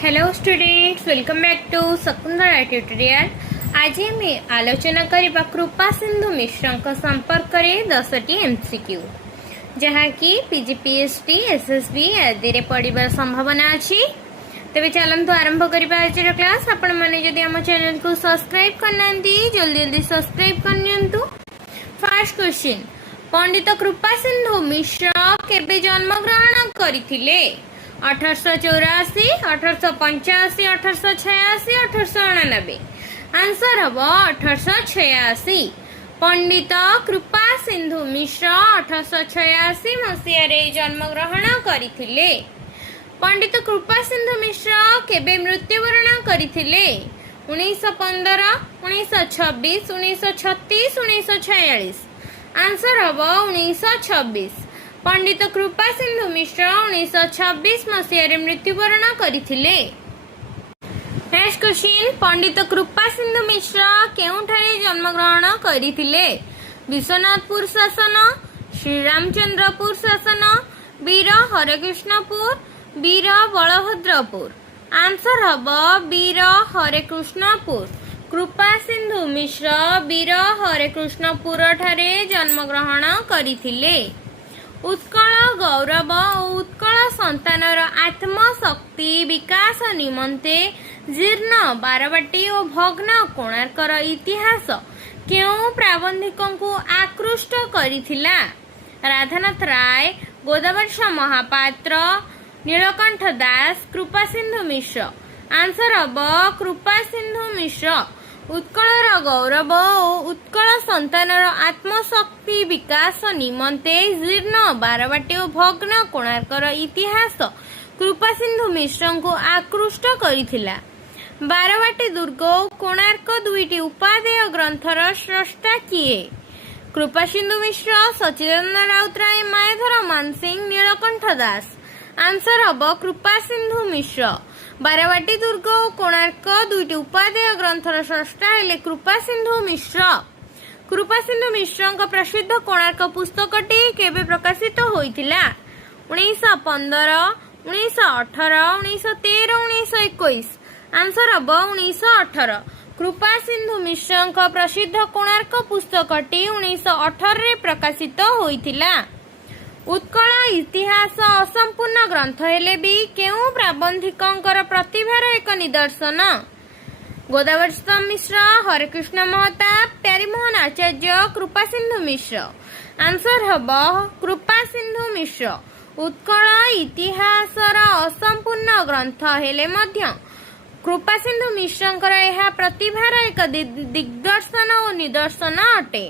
Hello students, welcome back to Shakuntala tutorial. आज आम आलोचना करबा कृपा सिंधु मिश्र संपर्क में 10टी एमसीक्यू जहाँकि पीजीपीएसटी एसएसबी आदि रे पढ़िबार संभावना अच्छी। तेज चलतु आरंभ करबा आज क्लास। आपण माने जदि आम चैनल को सब्सक्राइब करना जल्दी जल्दी सब्सक्राइब करनियंतु। फर्स्ट क्वेश्चन, पंडित कृपा सिंधु मिश्र केबे जन्म ग्रहण करथिले? 1884, 1885, 1886, 1889। आंसर हम 1886। पंडित कृपा सिंधु मिश्र 1886 मसीह जन्म ग्रहण करथिले। पंडित कृपा सिंधु मिश्र केबे मृत्युवरण करथिले? 1915, 1926, 1936, 1946। आंसर हम 1926। पंडित कृपा सिंधु मिश्र 1926 मसीह मृत्युवरण करथिले। नेक्स्ट क्वेश्चन, पंडित कृपा सिंधु मिश्र केउठारे जन्म ग्रहण करथिले? विश्वनाथपुर शासन, श्रीरामचंद्रपुर शासन, वीर हरेकृष्णपुर, वीर बलभद्रपुर। आंसर हम वीर हरेकृष्णपुर। कृपा सिंधु मिश्र वीर हरेकृष्णपुर ठारे जन्म ग्रहण करथिले। उत्कल गौरव और उत्कल संतानर आत्मशक्ति विकास निमंते जीर्ण बारवाटी और भग्न कोणार्कर इतिहास केउ प्राबंधिकों को आकृष्ट करिथिला? राधानाथ राय, गोदावर्ष महापात्र, नीलकंठ दास, कृपा सिंधु मिश्र। आंसर अब कृपा सिंधु मिश्र। उत्कलर गौरव और उत्कल संतानर आत्मशक्ति विकास निमंते जीर्ण बारवाटी और भग्न कोणार्कर इतिहास कृपा सिंधु मिश्र को आकृष्ट करिथिला। बारवाटी दुर्ग और कोणार्क दुईटी उपादेय ग्रंथर स्रष्टा किए? कृपा सिंधु मिश्र, सच्चिदानंद राउतराय, मायाधर मानसिंह, नीलकंठ दास। आंसर हम कृपा सिंधु मिश्र। बारवाटी दुर्ग और कोणार्क दुईटी उपादेय ग्रंथर स्रष्टा हेले कृपा सिंधु मिश्र। कृपा सिंधु मिश्र प्रसिद्ध कोणार्क पुस्तकटी केबे प्रकाशित होइथिला? 1915, 1918, 1913, 1921। आंसर हम 1918। कृपा सिंधु मिश्र प्रसिद्ध कोणार्क पुस्तकटी 1918 प्रकाशित होइथिला। उत्कल इतिहास असंपूर्ण ग्रंथ हेले भी केउ प्राबंधिकंकर प्रतिभार एक निदर्शन? गोदावर्ष मिश्र, हरेकृष्ण महताब, प्यारीमोहन आचार्य, कृपा सिंधु मिश्र। आंसर हम कृपा सिंधु मिश्र। उत्कल इतिहासर असंपूर्ण ग्रंथ हेले मध्य कृपा सिंधु मिश्रंकर यह प्रतिभार एक दिग्दर्शन और निदर्शन अटे।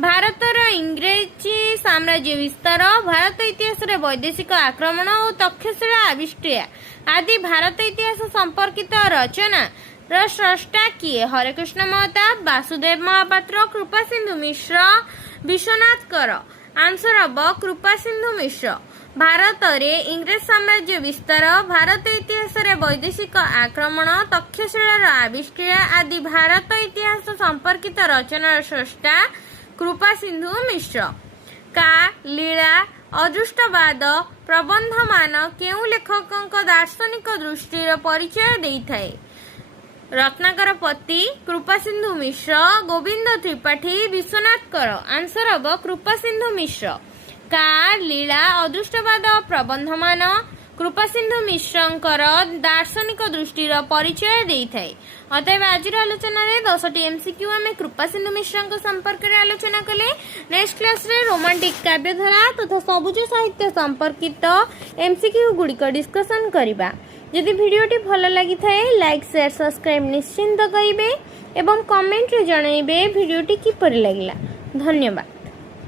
भारतर इंग्रेजी साम्राज्य विस्तार, भारत इतिहास रे वैदेशिक आक्रमण और तक्षशिला आविष्क्रिया आदि भारत इतिहास संपर्कित रचना स्रष्टा किए? हरेकृष्ण महताब, वासुदेव महापात्र, कृपा सिंधु मिश्र, विश्वनाथ कर। आंसर हम कृपा सिंधु मिश्र। भारत रे इंग्रेज साम्राज्य विस्तार, भारत इतिहास रे वैदेशिक आक्रमण, तक्षशिला आविष्क्रिया आदि भारत इतिहास संपर्कित रचना स्रष्टा कृपा सिंधु मिश्र। का लीला, अदृष्टवाद, प्रबंधमान केउ लेखकों दार्शनिक दृष्टिर परिचय देइथाए? रत्नाकर पति, कृपा सिंधु मिश्र, गोविंद त्रिपाठी, विश्वनाथ कर। आंसर हम कृपा सिंधु मिश्र। का लीला, अदृष्टवाद, प्रबंधमान कृपा सिंधु मिश्रंकर दार्शनिक दृष्टिर परिचय देइथाए। अतएव आज आलोचना 10टी एमसीक्यू आम कृपा सिंधु मिश्र संपर्क में आलोचना कले। नेक्स्ट क्लास रे रोमांटिक काव्यधारा तथा सबुज साहित्य संपर्कित एमसीक्यू गुड़िक डिस्कसन करिबा। यदि वीडियोटी भल लगी थाए लाइक शेयर सब्सक्राइब निश्चिंत करिवे एवं कमेंट रे जणाइबे वीडियोटी किपरि लागिला। धन्यवाद।